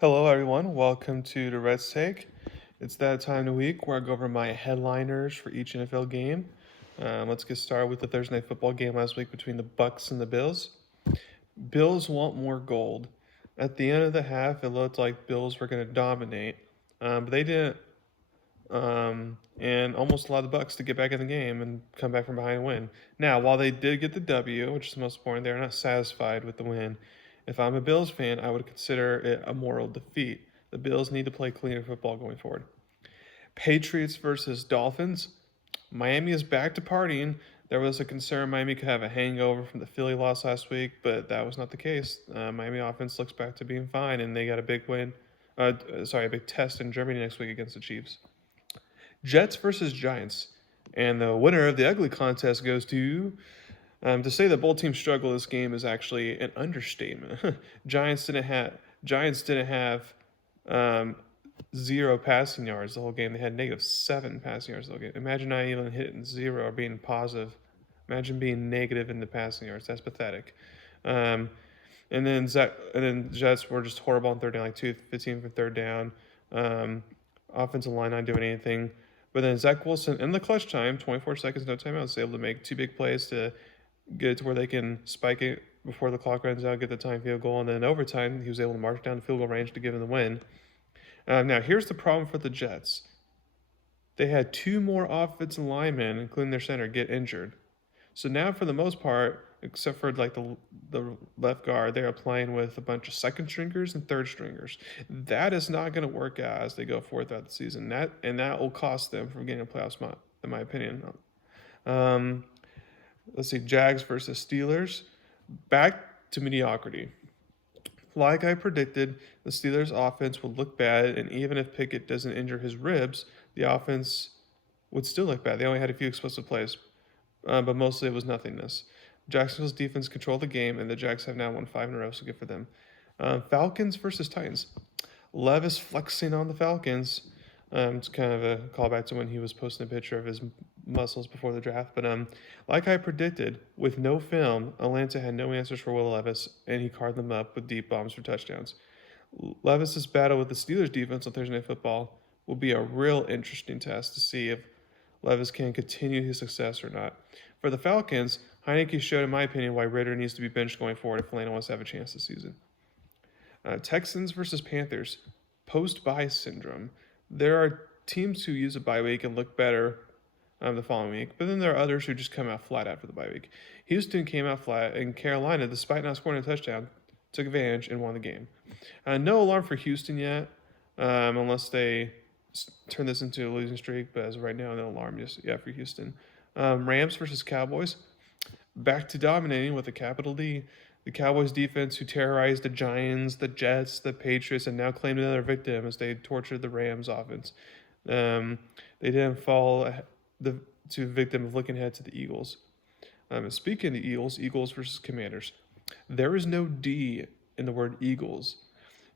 Hello, everyone. Welcome to Durrett's Take. It's that time of the week where I go over my headliners for each NFL game. Let's get started with the Thursday night football game last week between the Bucks and the Bills. Bills want more gold. At the end of the half, it looked like Bills were going to dominate, but they didn't, and almost allowed the Bucks to get back in the game and come back from behind and win. Now, while they did get the W, which is the most important, they're not satisfied with the win. If I'm a Bills fan, I would consider it a moral defeat. The Bills need to play cleaner football going forward. Patriots versus Dolphins. Miami is back to partying. There was a concern Miami could have a hangover from the Philly loss last week, but that was not the case. Miami offense looks back to being fine, and they got a big win. A big test in Germany next week against the Chiefs. Jets versus Giants. And the winner of the ugly contest goes to say that both teams struggle this game is actually an understatement. Giants didn't have um, zero passing yards the whole game. They had -7 passing yards the whole game. Imagine not even hitting zero or being positive. Imagine being negative in the passing yards. That's pathetic. Um, and then Jets were just horrible on third down, like 2-15 for third down. Offensive line not doing anything. But then Zach Wilson in the clutch time, 24 seconds, no timeouts, is able to make two big plays to get it to where they can spike it before the clock runs out, get the time field goal, and then in overtime, he was able to march down the field goal range to give him the win. Now, here's the problem for the Jets. They had two more offensive linemen, including their center, get injured. So now, for the most part, except for like the left guard, they are playing with a bunch of second stringers and third stringers. That is not going to work out as they go forward throughout the season. That will cost them from getting a playoff spot, in my opinion. Um, let's see, Jags versus Steelers. Back to mediocrity. Like I predicted, the Steelers' offense would look bad, and even if Pickett doesn't injure his ribs, the offense would still look bad. They only had a few explosive plays, but mostly it was nothingness. Jacksonville's defense controlled the game, and the Jags have now won 5 in a row, so good for them. Falcons versus Titans. Levis flexing on the Falcons. It's kind of a callback to when he was posting a picture of his muscles before the draft. But like I predicted, with no film, Atlanta had no answers for Will Levis, and he carved them up with deep bombs for touchdowns. Levis's battle with the Steelers defense on Thursday Night Football will be a real interesting test to see if Levis can continue his success or not. For the Falcons, Heineke showed, in my opinion, why Ritter needs to be benched going forward if Atlanta wants to have a chance this season. Texans versus Panthers. Post-bye syndrome. There are teams who use a bye week and look better the following week, but then there are others who just come out flat after the bye week. Houston came out flat, and Carolina, despite not scoring a touchdown, took advantage and won the game. No alarm for Houston yet, unless they turn this into a losing streak, but as of right now, no alarm yet for Houston. Rams versus Cowboys. Back to dominating with a capital D. The Cowboys defense, who terrorized the Giants, the Jets, the Patriots, and now claimed another victim as they tortured the Rams offense. They didn't fall to victim of looking ahead to the Eagles. Speaking of the Eagles versus Commanders. There is no D in the word Eagles.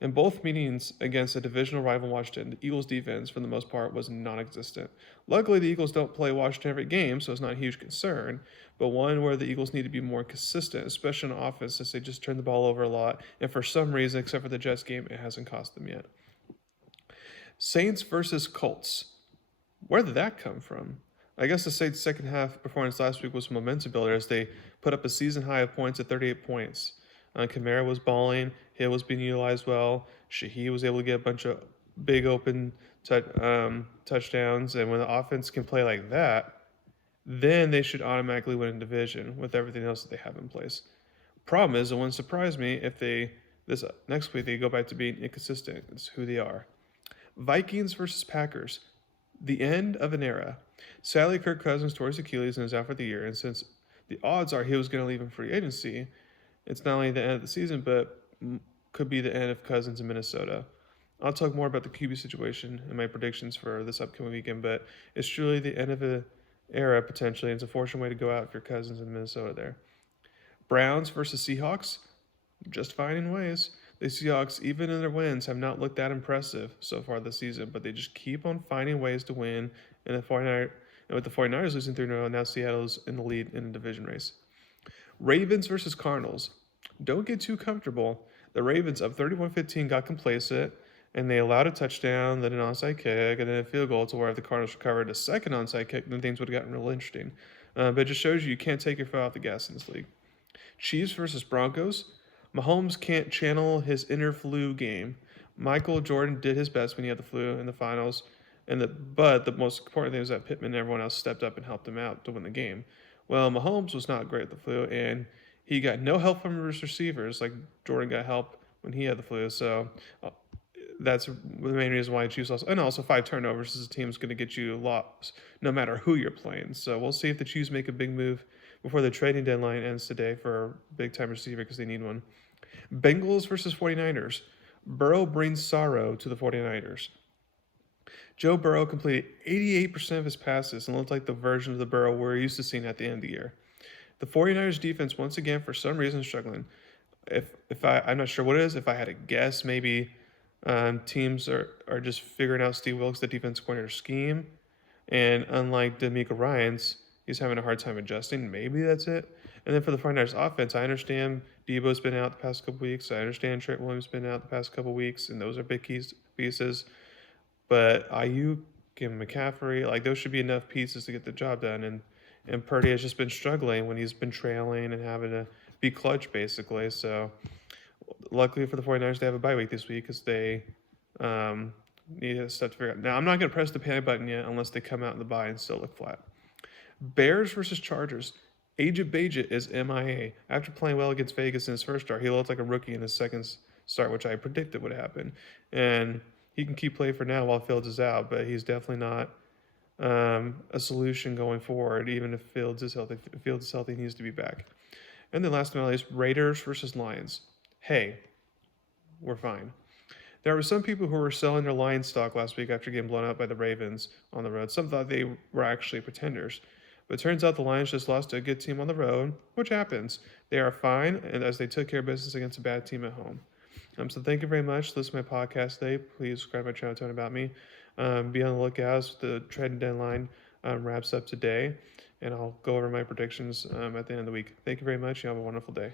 In both meetings against a divisional rival Washington, the Eagles' defense, for the most part, was non existent. Luckily, the Eagles don't play Washington every game, so it's not a huge concern, but one where the Eagles need to be more consistent, especially on offense, since they just turn the ball over a lot, and for some reason, except for the Jets game, it hasn't cost them yet. Saints versus Colts. Where did that come from? I guess the Saints' second half performance last week was a momentum builder as they put up a season high of points at 38 points. Kamara was balling. Hill was being utilized well. Shahi was able to get a bunch of big open touchdowns. And when the offense can play like that, then they should automatically win a division with everything else that they have in place. Problem is, it wouldn't surprise me if this next week they go back to being inconsistent. It's who they are. Vikings versus Packers. The end of an era. Sadly, Kirk Cousins tore his Achilles and is out for the year. And since the odds are he was going to leave in free agency, it's not only the end of the season, but could be the end of Cousins in Minnesota. I'll talk more about the QB situation and my predictions for this upcoming weekend, but it's truly the end of an era potentially. And it's a fortunate way to go out if you're Cousins in Minnesota there. Browns versus Seahawks, just finding ways. The Seahawks, even in their wins, have not looked that impressive so far this season, but they just keep on finding ways to win. And with the 49ers losing 3-0, now Seattle's in the lead in the division race. Ravens versus Cardinals. Don't get too comfortable. The Ravens up 31-15 got complacent, and they allowed a touchdown, then an onside kick, and then a field goal to where if the Cardinals recovered a second onside kick, then things would have gotten real interesting. But it just shows you can't take your foot off the gas in this league. Chiefs versus Broncos. Mahomes can't channel his inner flu game. Michael Jordan did his best when he had the flu in the finals, but the most important thing is that Pittman and everyone else stepped up and helped him out to win the game. Well, Mahomes was not great at the flu, and he got no help from his receivers. Like Jordan got help when he had the flu, so that's the main reason why Chiefs lost. And also 5 turnovers as a team is going to get you lost no matter who you're playing. So we'll see if the Chiefs make a big move before the trading deadline ends today for a big time receiver because they need one. Bengals versus 49ers. Burrow brings sorrow to the 49ers. Joe Burrow completed 88% of his passes and looked like the version of the Burrow we're used to seeing at the end of the year. The 49ers defense once again for some reason struggling. I'm not sure what it is. If I had to guess, maybe teams are just figuring out Steve Wilkes, the defense coordinator scheme. And unlike D'Amico Ryans, he's having a hard time adjusting. Maybe that's it. And then for the 49ers offense, I understand Debo's been out the past couple weeks. I understand Trent Williams been out the past couple weeks, and those are big pieces. But Ayuk and McCaffrey, like those should be enough pieces to get the job done. And Purdy has just been struggling when he's been trailing and having to be clutch basically. So luckily for the 49ers, they have a bye week this week because they need stuff to figure out. Now, I'm not going to press the panic button yet unless they come out in the bye and still look flat. Bears versus Chargers. Ajit Bajit is MIA. After playing well against Vegas in his first start, he looked like a rookie in his second start, which I predicted would happen. And he can keep playing for now while Fields is out, but he's definitely not a solution going forward, even if Fields is healthy. If Fields is healthy, he needs to be back. And then last but not least, Raiders versus Lions. Hey, we're fine. There were some people who were selling their Lions stock last week after getting blown out by the Ravens on the road. Some thought they were actually pretenders. But it turns out the Lions just lost to a good team on the road, which happens. They are fine, and as they took care of business against a bad team at home. So thank you very much. Listen to my podcast today. Please subscribe to my channel, Tone About Me. Be on the lookout as the trading deadline wraps up today, and I'll go over my predictions at the end of the week. Thank you very much. You have a wonderful day.